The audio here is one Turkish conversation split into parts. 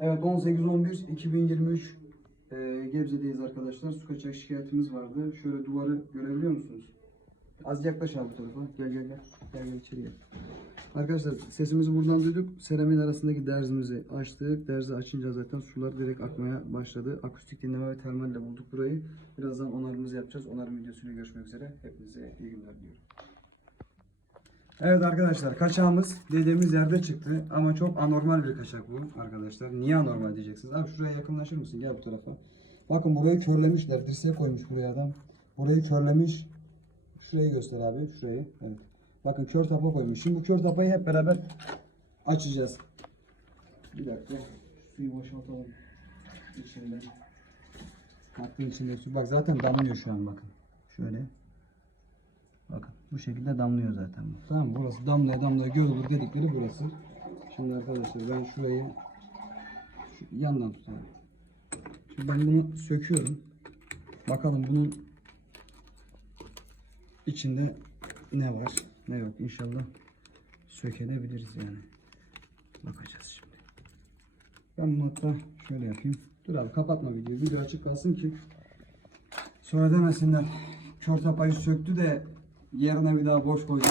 Evet 18-11-2023 e, Gebze'deyiz arkadaşlar. Su kaçak şikayetimiz vardı. Şöyle duvarı görebiliyor musunuz? Az yaklaş abi bu tarafa. Gel gel gel. Gel gel içeri gel. Arkadaşlar sesimizi buradan duyduk. Seramin arasındaki derzimizi açtık. Derzi açınca zaten sular direkt akmaya başladı. Akustik dinleme ve termalle bulduk burayı. Birazdan onarımızı yapacağız. Onarım videosuyla görüşmek üzere. Hepinize iyi günler diliyorum. Evet arkadaşlar kaçağımız dediğimiz yerde çıktı ama çok anormal bir kaçak bu arkadaşlar. Niye anormal diyeceksiniz? Abi şuraya yakınlaşır mısın? Gel bu tarafa. Bakın burayı körlemişler. Dirseğe koymuş buraya adam. Burayı körlemiş. Şurayı göster abi. Şurayı. Evet. Bakın kör tapa koymuş. Şimdi bu kör tapayı hep beraber açacağız. Bir dakika. Suyu boşaltalım. İçinden. Hattın içinde su. Bak zaten damlıyor şu an bakın. Şöyle. Bakın bu şekilde damlıyor zaten bu. Tamam? Burası damlaya damlaya görülür dedikleri burası. Şimdi arkadaşlar ben şurayı şu yandan tutayım. Şimdi ben bunu söküyorum. Bakalım bunun içinde ne var ne yok inşallah sökebiliriz yani. Bakacağız şimdi. Ben bunu hatta şöyle yapayım. Dur abi kapatma videoyu. Video açık kalsın ki sonra demesinler kör tapayı söktü de yerine bir daha boş koydu.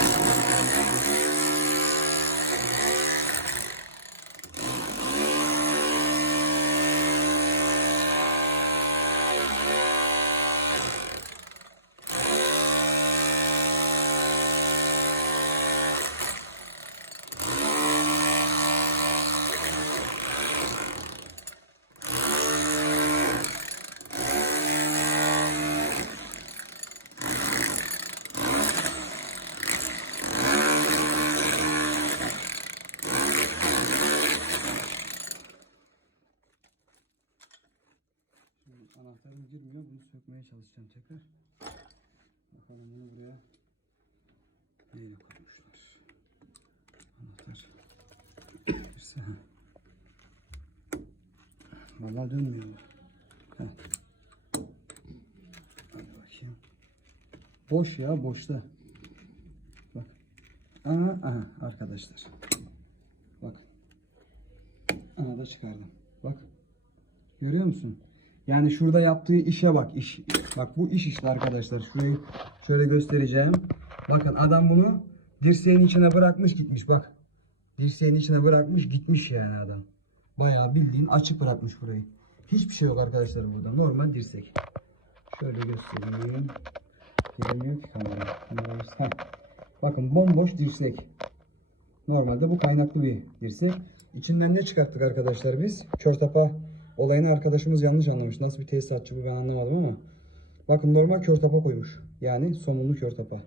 Anahtarım girmiyor. Bunu sökmeye çalışacağım tekrar. Bakalım bunu buraya neyle koymuşlar. Anahtar. Girse. Vallahi dönmüyor bu. Heh. Hadi bakayım. Boş ya boşta. Bak. Aha, aha arkadaşlar. Bak. Aha da çıkardım. Bak. Görüyor musun? Yani şurada yaptığı işe bak iş. Bak bu iş işte arkadaşlar. Şurayı şöyle göstereceğim. Bakın adam bunu dirseğin içine bırakmış gitmiş bak. Dirseğin içine bırakmış gitmiş yani adam. Bayağı bildiğin açık bırakmış burayı. Hiçbir şey yok arkadaşlar burada. Normal dirsek. Şöyle göstereyim. Giremiyor ki kamera. Bakın bomboş dirsek. Normalde bu kaynaklı bir dirsek. İçinden ne çıkarttık arkadaşlar biz? Körtapa olayını arkadaşımız yanlış anlamış. Nasıl bir tesisatçı bu ben anlamadım ama. Bakın normal körtapa koymuş. Yani somunlu körtapa.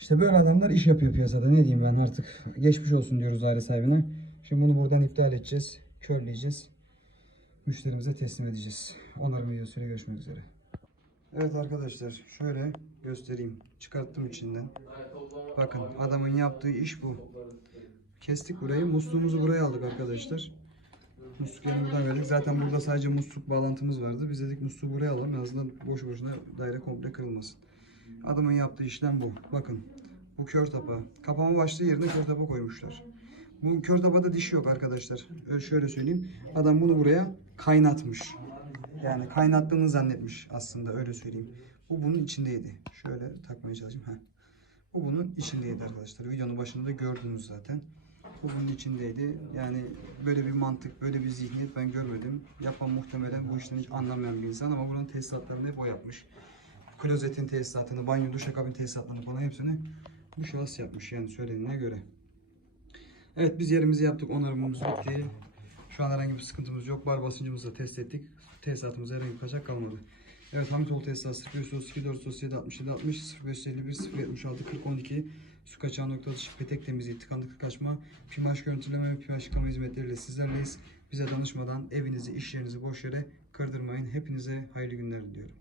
İşte böyle adamlar iş yapıyor piyasada. Ne diyeyim ben artık. Geçmiş olsun diyoruz aile sahibine. Şimdi bunu buradan iptal edeceğiz. Körleyeceğiz. Müşterimize teslim edeceğiz. Onarım videosuyla görüşmek üzere. Evet arkadaşlar şöyle göstereyim. Çıkarttım içinden. Bakın adamın yaptığı iş bu. Kestik burayı. Musluğumuzu buraya aldık arkadaşlar. Musluk yerini buradan verdik. Zaten burada sadece musluk bağlantımız vardı. Biz dedik musluğu buraya alalım. En azından boş boşuna daire komple kırılmasın. Adamın yaptığı işlem bu. Bakın. Bu kör tapa. Kapama başlığı yerine kör tapa koymuşlar. Bu kör tapada dişi yok arkadaşlar. Öyle şöyle söyleyeyim. Adam bunu buraya kaynatmış. Yani kaynattığını zannetmiş aslında öyle söyleyeyim. Bu bunun içindeydi. Şöyle takmaya çalışayım. Heh. Bu bunun içindeydi arkadaşlar. Videonun başında da gördünüz zaten. Bu bunun içindeydi. Yani böyle bir mantık, böyle bir zihniyet ben görmedim. Yapan muhtemelen bu işten hiç anlamayan bir insan ama bunun tesisatlarını hep o yapmış. Klozetin tesisatını, banyo, duşakabin tesisatlarını falan hepsini bu şahıs yapmış yani söylediğine göre. Evet biz yerimizi yaptık, onarımımız bitti. Şu an herhangi bir sıkıntımız yok. Bar basıncımızı da test ettik. Tesisatımızda herhangi bir kaçak kalmadı. Evet Hamitoğlu tesisat 0532 437 67 60 0551 076 40 12 su kaçağı nokta atışı petek temizliği tıkanıklık açma pimaj görüntüleme ve pimaj yıkama hizmetleriyle sizlerleyiz. Bize danışmadan evinizi iş yerinizi boş yere kırdırmayın. Hepinize hayırlı günler diliyorum.